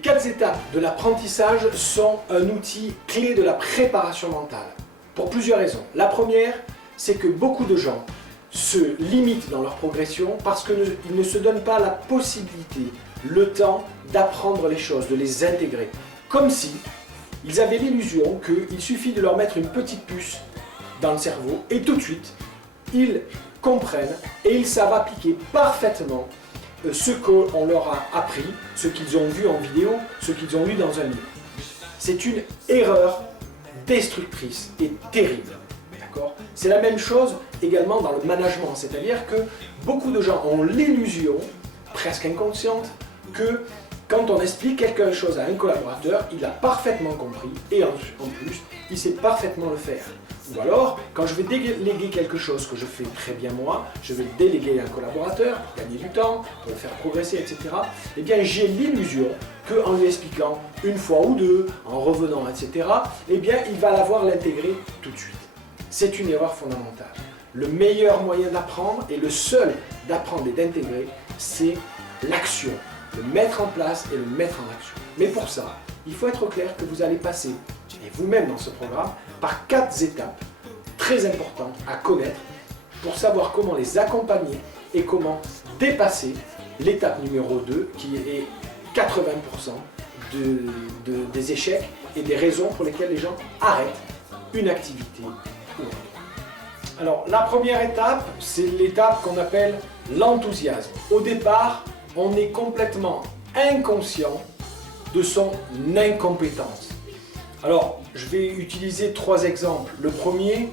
Les 4 étapes de l'apprentissage sont un outil clé de la préparation mentale, pour plusieurs raisons. La première, c'est que beaucoup de gens se limitent dans leur progression parce qu'ils ne se donnent pas la possibilité, le temps d'apprendre les choses, de les intégrer. Comme si ils avaient l'illusion qu'il suffit de leur mettre une petite puce dans le cerveau et tout de suite, ils comprennent et ils savent appliquer parfaitement ce qu'on leur a appris, ce qu'ils ont vu en vidéo, ce qu'ils ont lu dans un livre. C'est une erreur destructrice et terrible. C'est la même chose également dans le management, c'est-à-dire que beaucoup de gens ont l'illusion, presque inconsciente, que quand on explique quelque chose à un collaborateur, il a parfaitement compris et en plus, il sait parfaitement le faire. Ou alors, quand je vais déléguer quelque chose que je fais très bien moi, je vais déléguer à un collaborateur pour gagner du temps, pour le faire progresser, etc. Eh bien, j'ai l'illusion qu'en lui expliquant une fois ou deux, en revenant, etc., eh bien, il va l'intégrer tout de suite. C'est une erreur fondamentale. Le meilleur moyen d'apprendre et le seul d'apprendre et d'intégrer, c'est l'action. Le mettre en place et le mettre en action. Mais pour ça, il faut être clair que vous allez passer, et vous-même dans ce programme, par 4 étapes très importantes à connaître pour savoir comment les accompagner et comment dépasser l'étape numéro 2 qui est 80% des échecs et des raisons pour lesquelles les gens arrêtent une activité. Alors la première étape, c'est l'étape qu'on appelle l'enthousiasme. Au départ, on est complètement inconscient de son incompétence. Alors, je vais utiliser 3 exemples. Le premier,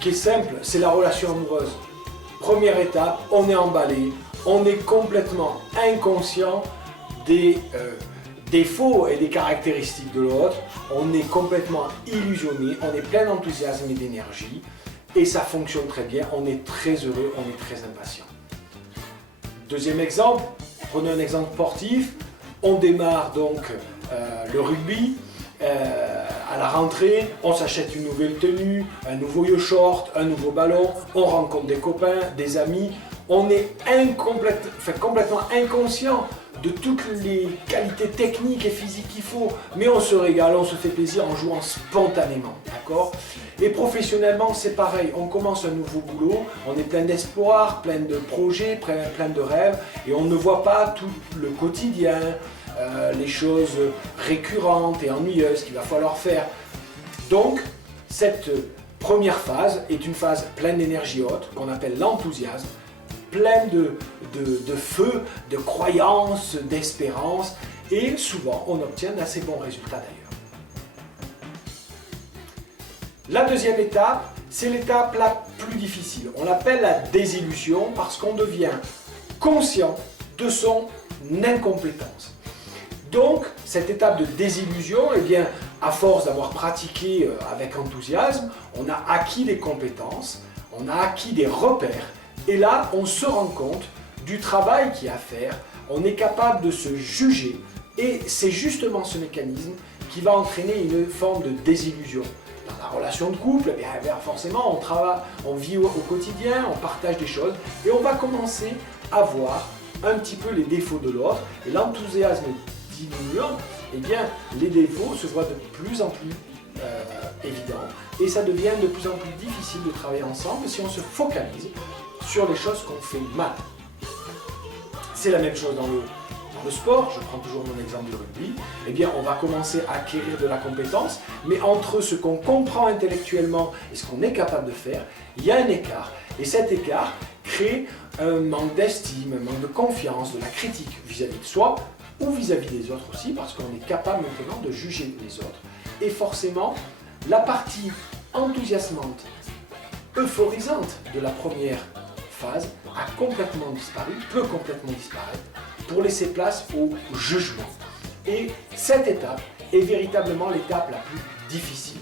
qui est simple, c'est la relation amoureuse. Première étape, on est emballé, on est complètement inconscient des défauts et des caractéristiques de l'autre, on est complètement illusionné, on est plein d'enthousiasme et d'énergie, et ça fonctionne très bien, on est très heureux, on est très impatient. Deuxième exemple, prenez un exemple sportif, on démarre donc le rugby, à la rentrée, on s'achète une nouvelle tenue, un nouveau short, un nouveau ballon, on rencontre des copains, des amis, on est complètement inconscient de toutes les qualités techniques et physiques qu'il faut, mais on se régale, on se fait plaisir en jouant spontanément, d'accord ? Et professionnellement, c'est pareil, on commence un nouveau boulot, on est plein d'espoir, plein de projets, plein de rêves, et on ne voit pas tout le quotidien, les choses récurrentes et ennuyeuses qu'il va falloir faire. Donc, cette première phase est une phase pleine d'énergie haute, qu'on appelle l'enthousiasme, pleine de feu, de croyances, d'espérance, et souvent on obtient d'assez bons résultats d'ailleurs. La deuxième étape, c'est l'étape la plus difficile. On l'appelle la désillusion parce qu'on devient conscient de son incompétence. Donc, cette étape de désillusion, eh bien, à force d'avoir pratiqué avec enthousiasme, on a acquis des compétences, on a acquis des repères, et là, on se rend compte du travail qu'il y a à faire, on est capable de se juger, et c'est justement ce mécanisme qui va entraîner une forme de désillusion. Dans la relation de couple, eh bien, forcément, on travaille, on vit au quotidien, on partage des choses, et on va commencer à voir un petit peu les défauts de l'autre, et l'enthousiasme diminuant, eh bien, les défauts se voient de plus en plus évidents, et ça devient de plus en plus difficile de travailler ensemble si on se focalise sur les choses qu'on fait mal. C'est la même chose dans le sport, je prends toujours mon exemple du rugby, eh bien on va commencer à acquérir de la compétence, mais entre ce qu'on comprend intellectuellement et ce qu'on est capable de faire, il y a un écart. Et cet écart crée un manque d'estime, un manque de confiance, de la critique vis-à-vis de soi ou vis-à-vis des autres aussi, parce qu'on est capable maintenant de juger les autres. Et forcément, la partie enthousiasmante, euphorisante de la première phase a complètement disparu, peut complètement disparaître, pour laisser place au jugement. Et cette étape est véritablement l'étape la plus difficile.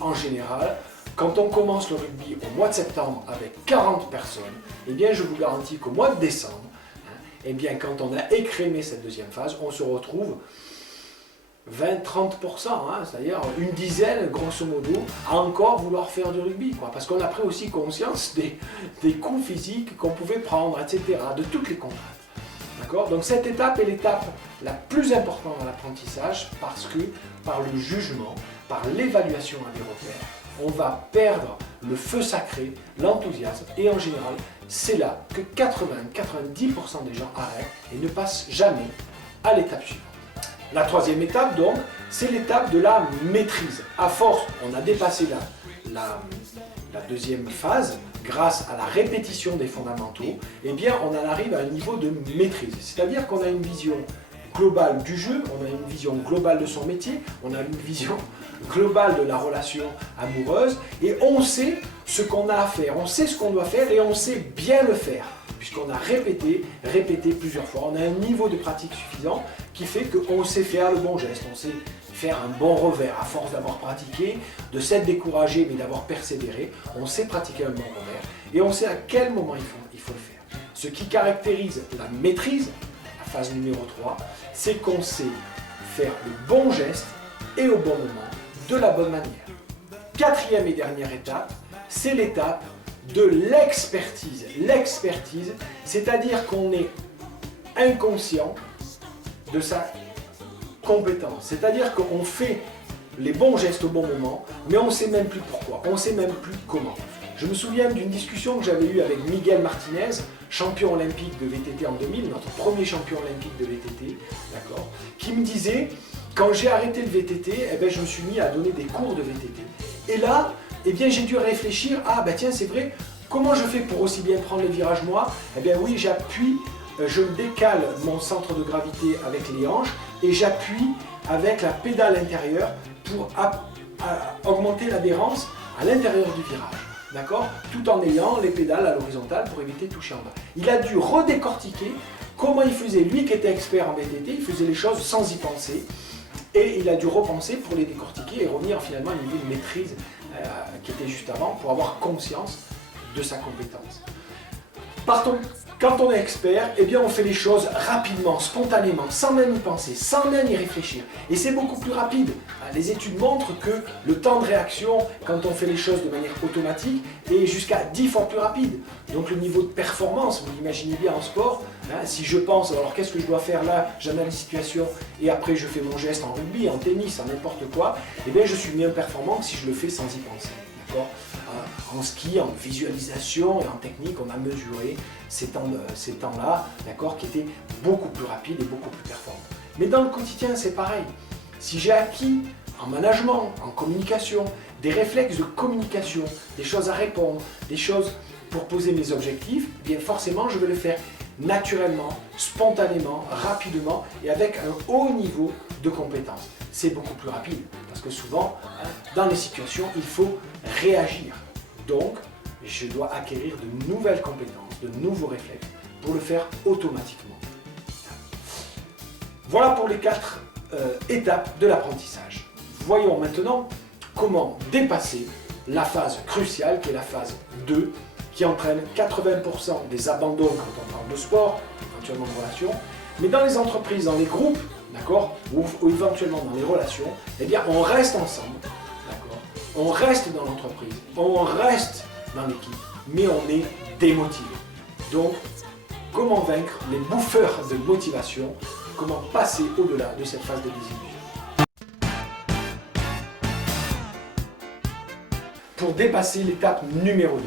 En général, quand on commence le rugby au mois de septembre avec 40 personnes, eh bien je vous garantis qu'au mois de décembre, eh bien quand on a écrémé cette deuxième phase, on se retrouve 20-30%, c'est-à-dire une dizaine, grosso modo, à encore vouloir faire du rugby, parce qu'on a pris aussi conscience des coups physiques qu'on pouvait prendre, etc., de toutes les contraintes. D'accord? Donc cette étape est l'étape la plus importante dans l'apprentissage parce que par le jugement, par l'évaluation à des repères, on va perdre le feu sacré, l'enthousiasme et en général, c'est là que 80-90% des gens arrêtent et ne passent jamais à l'étape suivante. La troisième étape donc, c'est l'étape de la maîtrise. À force, on a dépassé la deuxième phase, grâce à la répétition des fondamentaux, eh bien on en arrive à un niveau de maîtrise. C'est-à-dire qu'on a une vision globale du jeu, on a une vision globale de son métier, on a une vision globale de la relation amoureuse et on sait ce qu'on a à faire, on sait ce qu'on doit faire et on sait bien le faire puisqu'on a répété plusieurs fois. On a un niveau de pratique suffisant qui fait qu'on sait faire le bon geste, on sait faire un bon revers à force d'avoir pratiqué, de s'être découragé mais d'avoir persévéré, on sait pratiquer un bon revers et on sait à quel moment il faut le faire. Ce qui caractérise la maîtrise, la phase numéro 3, c'est qu'on sait faire le bon geste et au bon moment, de la bonne manière. Quatrième et dernière étape, c'est l'étape de l'expertise. L'expertise, c'est-à-dire qu'on est inconscient de sa compétence. C'est-à-dire qu'on fait les bons gestes au bon moment, mais on ne sait même plus pourquoi, on ne sait même plus comment. Je me souviens d'une discussion que j'avais eue avec Miguel Martinez, champion olympique de VTT en 2000, notre premier champion olympique de VTT, d'accord, qui me disait, quand j'ai arrêté le VTT, eh bien, je me suis mis à donner des cours de VTT. Et là, eh bien, j'ai dû réfléchir, ah ben tiens, c'est vrai, comment je fais pour aussi bien prendre les virages moi? Eh bien oui, j'appuie, je décale mon centre de gravité avec les hanches et j'appuie avec la pédale intérieure pour augmenter l'adhérence à l'intérieur du virage. D'accord? Tout en ayant les pédales à l'horizontale pour éviter de toucher en bas. Il a dû redécortiquer comment il faisait, lui qui était expert en VTT, il faisait les choses sans y penser. Et il a dû repenser pour les décortiquer et revenir finalement à un niveau de maîtrise qui était juste avant pour avoir conscience de sa compétence. Partons, quand on est expert, eh bien on fait les choses rapidement, spontanément, sans même y penser, sans même y réfléchir. Et c'est beaucoup plus rapide. Les études montrent que le temps de réaction, quand on fait les choses de manière automatique, est jusqu'à 10 fois plus rapide. Donc le niveau de performance, vous l'imaginez bien en sport, hein, si je pense, alors qu'est-ce que je dois faire là, j'analyse la situation et après je fais mon geste en rugby, en tennis, en n'importe quoi, eh bien je suis mieux performant que si je le fais sans y penser. En ski, en visualisation et en technique, on a mesuré ces temps-là, d'accord, qui étaient beaucoup plus rapides et beaucoup plus performants. Mais dans le quotidien, c'est pareil. Si j'ai acquis en management, en communication, des réflexes de communication, des choses à répondre, des choses pour poser mes objectifs, eh bien forcément, je vais le faire naturellement, spontanément, rapidement et avec un haut niveau de compétence. C'est beaucoup plus rapide parce que souvent, dans les situations, il faut réagir. Donc, je dois acquérir de nouvelles compétences, de nouveaux réflexes pour le faire automatiquement. Voilà pour les 4 étapes de l'apprentissage. Voyons maintenant comment dépasser la phase cruciale qui est la phase 2 qui entraîne 80% des abandons quand on parle de sport, éventuellement de relations, mais dans les entreprises, dans les groupes, d'accord, ou éventuellement dans les relations, eh bien on reste ensemble, d'accord, on reste dans l'entreprise, on reste dans l'équipe, mais on est démotivé. Donc, comment vaincre les bouffeurs de motivation, comment passer au-delà de cette phase de désillusion. Pour dépasser l'étape numéro 2,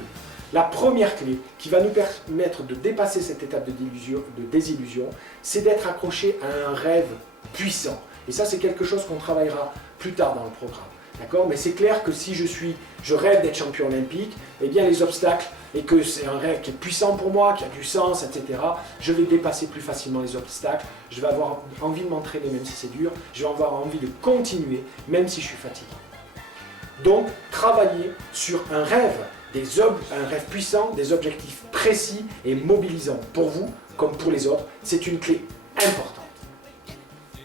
la première clé qui va nous permettre de dépasser cette étape de désillusion, c'est d'être accroché à un rêve puissant. Et ça, c'est quelque chose qu'on travaillera plus tard dans le programme. D'accord? Mais c'est clair que si je rêve d'être champion olympique, eh bien les obstacles, et que c'est un rêve qui est puissant pour moi, qui a du sens, etc., je vais dépasser plus facilement les obstacles, je vais avoir envie de m'entraîner même si c'est dur, je vais avoir envie de continuer même si je suis fatigué. Donc, travailler sur un rêve, un rêve puissant, des objectifs précis et mobilisants pour vous comme pour les autres, c'est une clé importante.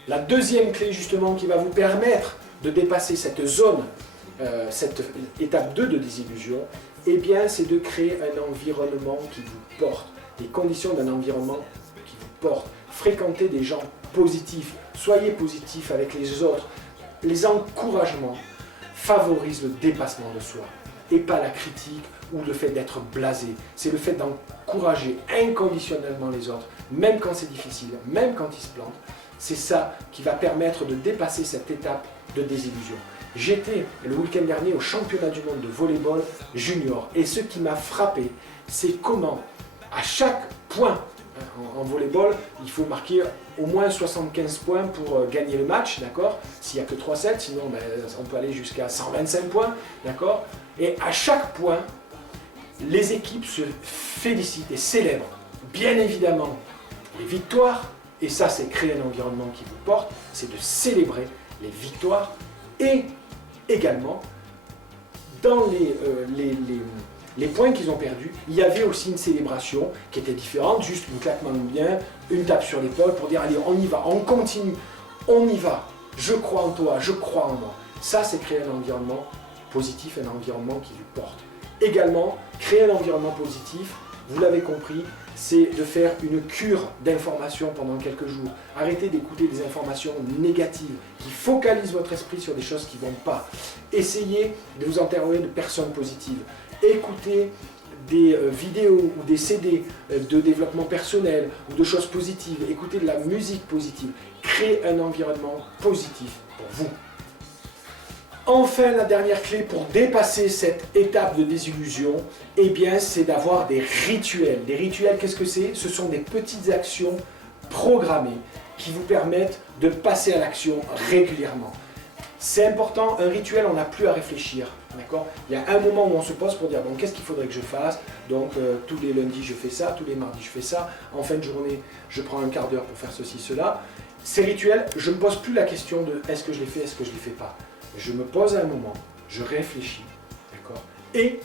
La deuxième clé justement qui va vous permettre de dépasser cette zone, cette étape 2 de désillusion, eh bien c'est de créer un environnement qui vous porte, les conditions d'un environnement qui vous porte. Fréquentez des gens positifs, soyez positifs avec les autres, les encouragements favorisent le dépassement de soi et pas la critique ou le fait d'être blasé. C'est le fait d'encourager inconditionnellement les autres, même quand c'est difficile, même quand ils se plantent. C'est ça qui va permettre de dépasser cette étape de désillusion. J'étais le week-end dernier au championnat du monde de volleyball junior et ce qui m'a frappé, c'est comment à chaque point, en volleyball, il faut marquer au moins 75 points pour gagner le match, d'accord? S'il n'y a que 3 sets, sinon on peut aller jusqu'à 125 points, d'accord? Et à chaque point, les équipes se félicitent et célèbrent, bien évidemment, les victoires, et ça c'est créer un environnement qui vous porte, c'est de célébrer les victoires, et également, dans les points qu'ils ont perdus, il y avait aussi une célébration qui était différente, juste un claquement de main, une tape sur l'épaule pour dire allez on y va, on continue, on y va, je crois en toi, je crois en moi. Ça c'est créer un environnement positif, un environnement qui vous porte. Également, créer un environnement positif, vous l'avez compris, c'est de faire une cure d'informations pendant quelques jours. Arrêtez d'écouter des informations négatives qui focalisent votre esprit sur des choses qui ne vont pas. Essayez de vous entourer de personnes positives. Écoutez des vidéos ou des CD de développement personnel ou de choses positives. Écoutez de la musique positive. Créez un environnement positif pour vous. Enfin, la dernière clé pour dépasser cette étape de désillusion, eh bien, c'est d'avoir des rituels. Des rituels, qu'est-ce que c'est? Ce sont des petites actions programmées qui vous permettent de passer à l'action régulièrement. C'est important, un rituel, on n'a plus à réfléchir. D'accord? Il y a un moment où on se pose pour dire, bon, qu'est-ce qu'il faudrait que je fasse? Donc, tous les lundis, je fais ça, tous les mardis, je fais ça. En fin de journée, je prends un quart d'heure pour faire ceci, cela. Ces rituels, je ne me pose plus la question de est-ce que je les fais, est-ce que je ne les fais pas. Je me pose un moment, je réfléchis, d'accord? Et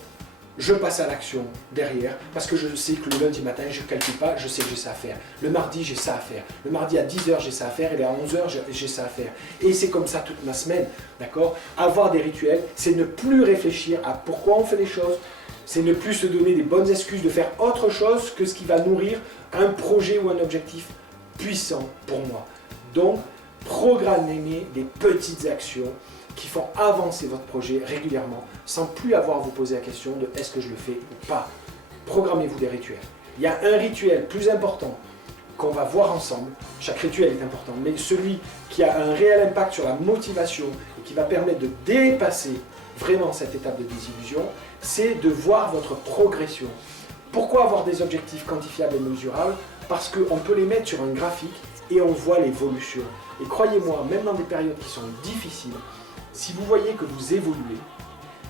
je passe à l'action derrière, parce que je sais que le lundi matin, je ne calcule pas, je sais que j'ai ça à faire. Le mardi, j'ai ça à faire. Le mardi à 10h, j'ai ça à faire, et à 11h, j'ai ça à faire. Et c'est comme ça toute ma semaine, d'accord? Avoir des rituels, c'est ne plus réfléchir à pourquoi on fait les choses, c'est ne plus se donner des bonnes excuses de faire autre chose que ce qui va nourrir un projet ou un objectif puissant pour moi. Donc, programmez des petites actions qui font avancer votre projet régulièrement sans plus avoir à vous poser la question de est-ce que je le fais ou pas. Programmez-vous des rituels. Il y a un rituel plus important qu'on va voir ensemble. Chaque rituel est important, mais celui qui a un réel impact sur la motivation et qui va permettre de dépasser vraiment cette étape de désillusion, c'est de voir votre progression. Pourquoi avoir des objectifs quantifiables et mesurables? Parce qu'on peut les mettre sur un graphique et on voit l'évolution. Et croyez-moi, même dans des périodes qui sont difficiles, si vous voyez que vous évoluez,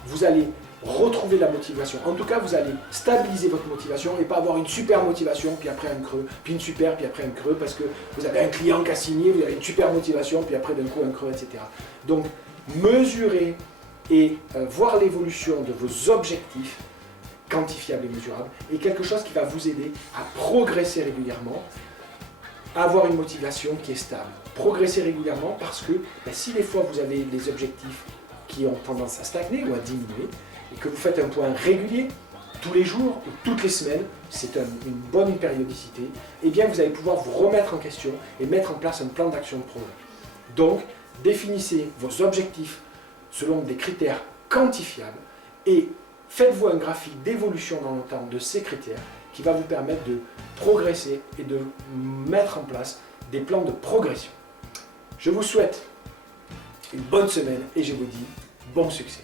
vous allez retrouver la motivation. En tout cas, vous allez stabiliser votre motivation et pas avoir une super motivation, puis après un creux, puis une super, puis après un creux, parce que vous avez un client qui a signé, vous avez une super motivation, puis après d'un coup un creux, etc. Donc, mesurer et voir l'évolution de vos objectifs quantifiables et mesurables est quelque chose qui va vous aider à progresser régulièrement, à avoir une motivation qui est stable. Progresser régulièrement parce que si des fois vous avez des objectifs qui ont tendance à stagner ou à diminuer et que vous faites un point régulier tous les jours ou toutes les semaines, c'est une bonne périodicité, et bien vous allez pouvoir vous remettre en question et mettre en place un plan d'action de progrès. Donc, définissez vos objectifs selon des critères quantifiables et faites-vous un graphique d'évolution dans le temps de ces critères qui va vous permettre de progresser et de mettre en place des plans de progression. Je vous souhaite une bonne semaine et je vous dis bon succès.